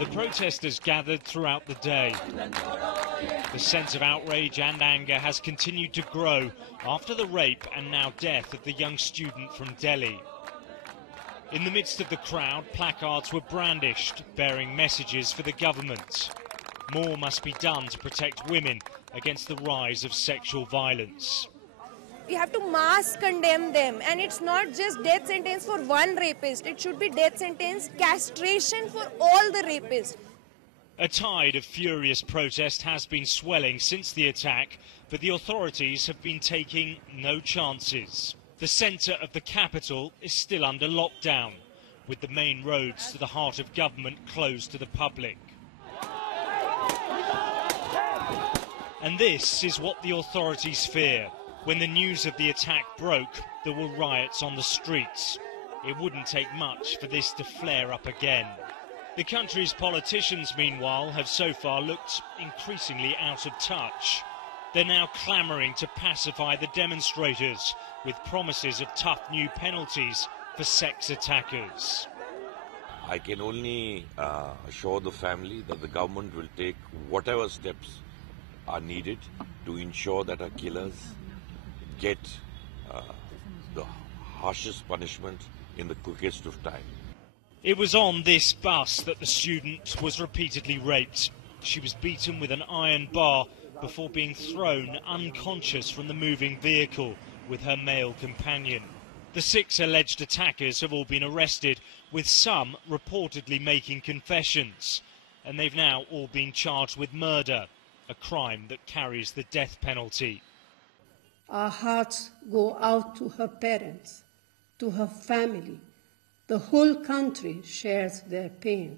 The protesters gathered throughout the day. The sense of outrage and anger has continued to grow after the rape and now death of the young student from Delhi. In the midst of the crowd, placards were brandished, bearing messages for the government. More must be done to protect women against the rise of sexual violence. We have to mass condemn them, and it's not just death sentence for one rapist. It should be death sentence, castration for all the rapists. A tide of furious protest has been swelling since the attack, but the authorities have been taking no chances. The centre of the capital is still under lockdown, with the main roads to the heart of government closed to the public. And this is what the authorities fear. When the news of the attack broke, there were riots on the streets. It wouldn't take much for this to flare up again. The country's politicians, meanwhile, have so far looked increasingly out of touch. They're now clamouring to pacify the demonstrators with promises of tough new penalties for sex attackers. I can only assure the family that the government will take whatever steps are needed to ensure that our killers get the harshest punishment in the quickest of time. It was on this bus that the student was repeatedly raped. She was beaten with an iron bar before being thrown unconscious from the moving vehicle with her male companion. The 6 alleged attackers have all been arrested, with some reportedly making confessions, and they've now all been charged with murder, a crime that carries the death penalty. Our hearts go out to her parents, to her family. The whole country shares their pain.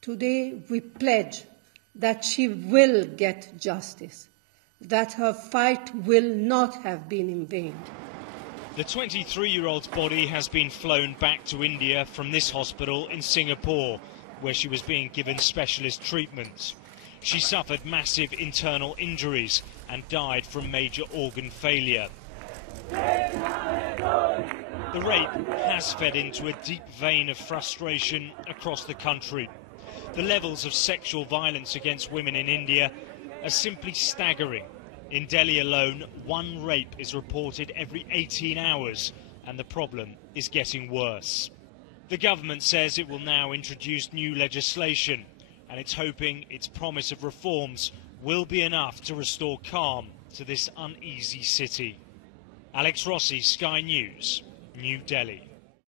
Today we pledge that she will get justice, that her fight will not have been in vain. The 23-year-old's body has been flown back to India from this hospital in Singapore, where she was being given specialist treatment. She suffered massive internal injuries and died from major organ failure. The rape has fed into a deep vein of frustration across the country. The levels of sexual violence against women in India are simply staggering. In Delhi alone, 1 rape is reported every 18 hours, and the problem is getting worse. The government says it will now introduce new legislation, and it's hoping its promise of reforms will be enough to restore calm to this uneasy city. Alex Rossi, Sky News, New Delhi.